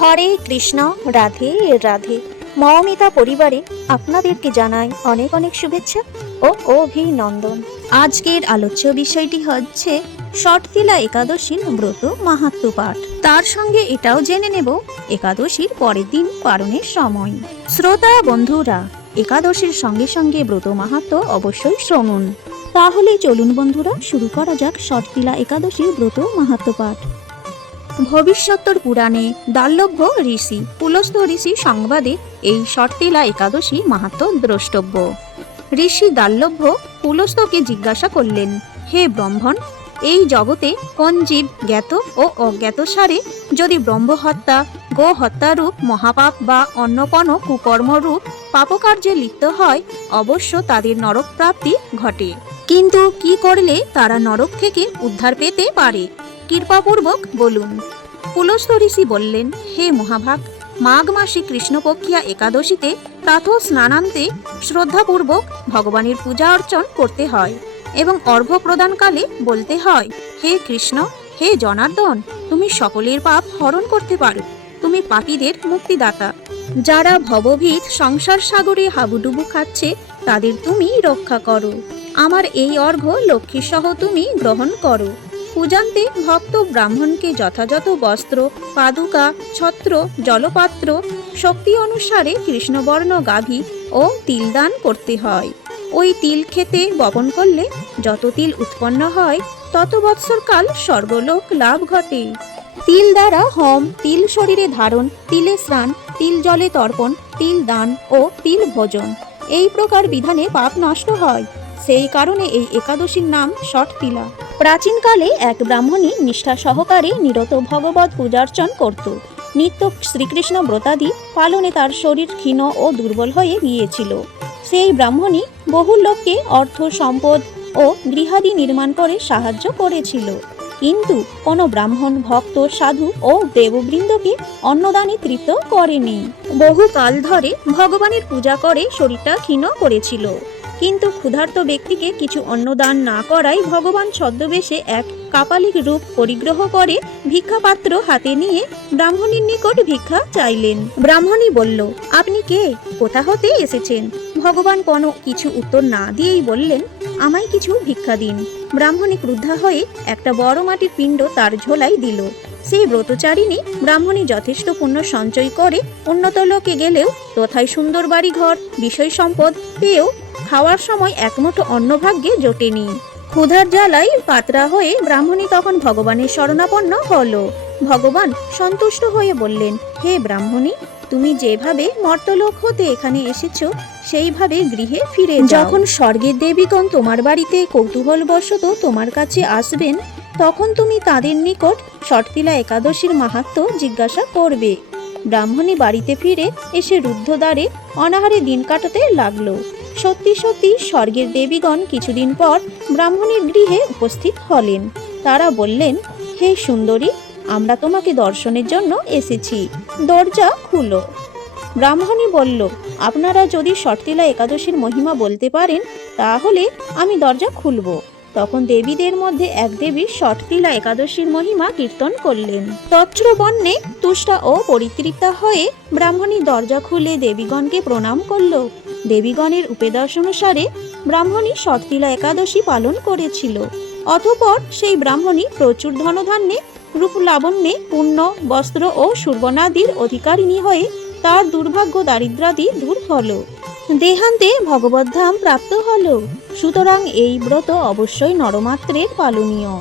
হরে কৃষ্ণ, রাধে রাধে। মৌমিতা পরিবারে আপনাদেরকে জানাই অনেক অনেক শুভেচ্ছা ও অভিনন্দন। আজকের আলোচ্য বিষয়টি হচ্ছে শটতিলা একাদশীর ব্রত মাহাত্ম পাঠ। তার সঙ্গে এটাও জেনে নেব একাদশীর পরের দিন পালনের সময়। শ্রোতা বন্ধুরা, একাদশীর সঙ্গে সঙ্গে ব্রত মাহাত্ম অবশ্যই শুনুন। তাহলে চলুন বন্ধুরা, শুরু করা যাক শটতিলা একাদশীর ব্রত মাহাত্ম পাঠ। ভবিষ্যত্তর পুরাণে দাল্লভ্য ঋষি পুলস্ত ঋষি সংবাদে এই শর্তিলা একাদশী মাহাত্ম দ্রষ্টব্য। ঋষি দাল্লভ্য পুলস্তকে জিজ্ঞাসা করলেন, হে ব্রহ্মণ, এই জগতে কোন জীব জ্ঞাত ও অজ্ঞাত সারে যদি ব্রহ্মহত্যা গো হত্যারূপ মহাপাপ বা অন্য কোনো কুকর্মরূপ পাপকার্যে লিপ্ত হয়, অবশ্য তাদের নরক প্রাপ্তি ঘটে। কিন্তু কি করলে তারা নরক থেকে উদ্ধার পেতে পারে? কৃপাপূর্বক বলুন। পুলস্ত ঋষি বললেন, হে মহাভাগ, মাঘ মাসে কৃষ্ণপক্ষিয়া একাদশীতে প্রাত স্নানান্তে শ্রদ্ধাপূর্বক ভগবানের পূজা অর্চন করতে হয় এবং অর্ঘ্য প্রদানকালে বলতে হয়, হে কৃষ্ণ, হে জনার্দন, তুমি সকলের পাপ হরণ করতে পারো। তুমি পাপীদের মুক্তিদাতা। যারা ভবভীত সংসার সাগরে হাবুডুবু খাচ্ছে, তাদের তুমি রক্ষা করো। আমার এই অর্ঘ্য লক্ষ্মীসহ তুমি গ্রহণ করো। পূজান্তে ভক্ত ব্রাহ্মণকে যথাযথ বস্ত্র, পাদুকা, ছত্র, জলপাত্র, শক্তি অনুসারে কৃষ্ণবর্ণ গাভী ও তিল দান করতে হয়। ওই তিল খেতে বপন করলে যত তিল উৎপন্ন হয়, তত বৎসরকাল স্বর্গলোক লাভ ঘটে। তিল দ্বারা হোম, তিল শরীরে ধারণ, তিলে স্নান, তিল জলে তর্পণ, তিল দান ও তিল ভোজন। এই প্রকার বিধানে পাপ নষ্ট হয়। সেই কারণে এই একাদশীর নাম ষট তিলা প্রাচীনকালে এক ব্রাহ্মণী নিষ্ঠা সহকারে নিরত ভগবত পূজার্চন করত। নিত্য শ্রীকৃষ্ণ ব্রতাদি পালনে তার শরীর ক্ষীণ ও দুর্বল হয়ে গিয়েছিল। সেই ব্রাহ্মণী বহু লোককে অর্থ, সম্পদ ও গৃহাদি নির্মাণ করে সাহায্য করেছিল। কিন্তু কোনো ব্রাহ্মণ, ভক্ত, সাধু ও দেববৃন্দকে অন্নদানে তৃপ্ত করেনি। বহু কাল ধরে ভগবানের পূজা করে শরীরটা ক্ষীণ করেছিল। কিন্তু ক্ষুধার্ত ব্যক্তিকে কিছু অন্নদান না করায় ভগবান ছদ্মবেশে এক কাপালিক রূপ পরিগ্রহ করে ভিক্ষাপাত্র হাতে নিয়ে ব্রাহ্মণীর নিকট ভিক্ষা চাইলেন। ব্রাহ্মণী বলল, আপনি কে? কোথা হতে এসেছেন? ভগবান কোনো কিছু উত্তর না দিয়েই বললেন, আমায় কিছু ভিক্ষা দিন। ব্রাহ্মণী ক্রুদ্ধা হয়ে একটা বড় মাটির পিণ্ড তার ঝোলাই দিল। সেই ব্রতচারিণী ব্রাহ্মণী যথেষ্ট পুণ্য সঞ্চয় করে উন্নত লোকে গেলেও তথায় সুন্দর বাড়ি ঘর বিষয় সম্পদ পেয়েও খাওয়ার সময় একমুঠো অন্নভাগ্যে জোটেনি। ক্ষুধার জ্বালাই পাতরা হয়ে ব্রাহ্মণী তখন ভগবানের শরণাপন্ন হলো। ভগবান সন্তুষ্ট হয়ে বললেন, হে ব্রাহ্মণী, তুমি যেভাবে মর্তলোক হতে এখানে এসেছ, সেইভাবে গৃহে ফিরে যখন স্বর্গের দেবীগণ তোমার বাড়িতে কৌতূহলবশত তোমার কাছে আসবেন তখন তুমি তাদের নিকট শর্তিলা একাদশীর মাহাত্ম জিজ্ঞাসা করবে। ব্রাহ্মণী বাড়িতে ফিরে এসে রুদ্ধদ্বারে অনাহারে দিন কাটাতে লাগল। সত্যি সত্যি স্বর্গের দেবীগণ কিছুদিন পর ব্রাহ্মণীর গৃহে উপস্থিত হলেন। তারা বললেন, হে সুন্দরী, আমরা তোমাকে দর্শনের জন্য এসেছি। দরজা খুলো। ব্রাহ্মণী বলল, আপনারা যদি শর্তিলা একাদশীর মহিমা বলতে পারেন, তাহলে আমি দরজা খুলব। তখন দেবীদের মধ্যে এক দেবী শর্তিলা একাদশীর মহিমা কীর্তন করলেন। তত্র বর্ণে তুষ্টা ও পরিতৃপ্তা হয়ে ব্রাহ্মণী দরজা খুলে দেবীগণকে প্রণাম করল। দেবীগণের উপদেশ অনুসারে ব্রাহ্মণী শর্তিলা একাদশী পালন করেছিল। অতঃপর সেই ব্রাহ্মণী প্রচুর ধনধান্যে, রূপ লাবণ্যে পূর্ণ বস্ত্র ও সুর্বনাদির অধিকারিণী হয়ে তার দুর্ভাগ্য দারিদ্রাদি দূর হলো। দেহান্তে ভগবদ্ধাম প্রাপ্ত হল। সুতরাং এই ব্রত অবশ্যই নরমাত্রের পালনীয়।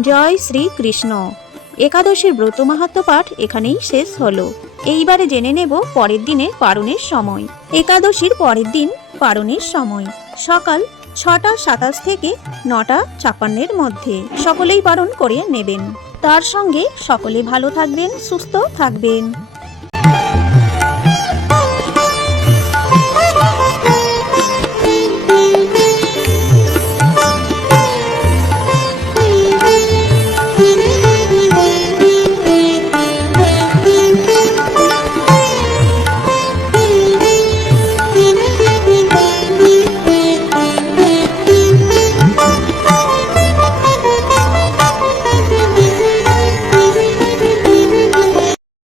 জয় শ্রী কৃষ্ণ একাদশীর ব্রত মাহাত্ম পাঠ এখানেই শেষ হলো। এইবারে জেনে নেব পরের দিনের পারণের সময়। একাদশীর পরের দিন পারণের সময়। সকাল ছটা সাতাশ থেকে নটা ছাপ্পান্নের মধ্যে। সকলেই পালন করে নেবেন। তার সঙ্গে সকলে ভালো থাকবেন, সুস্থ থাকবেন।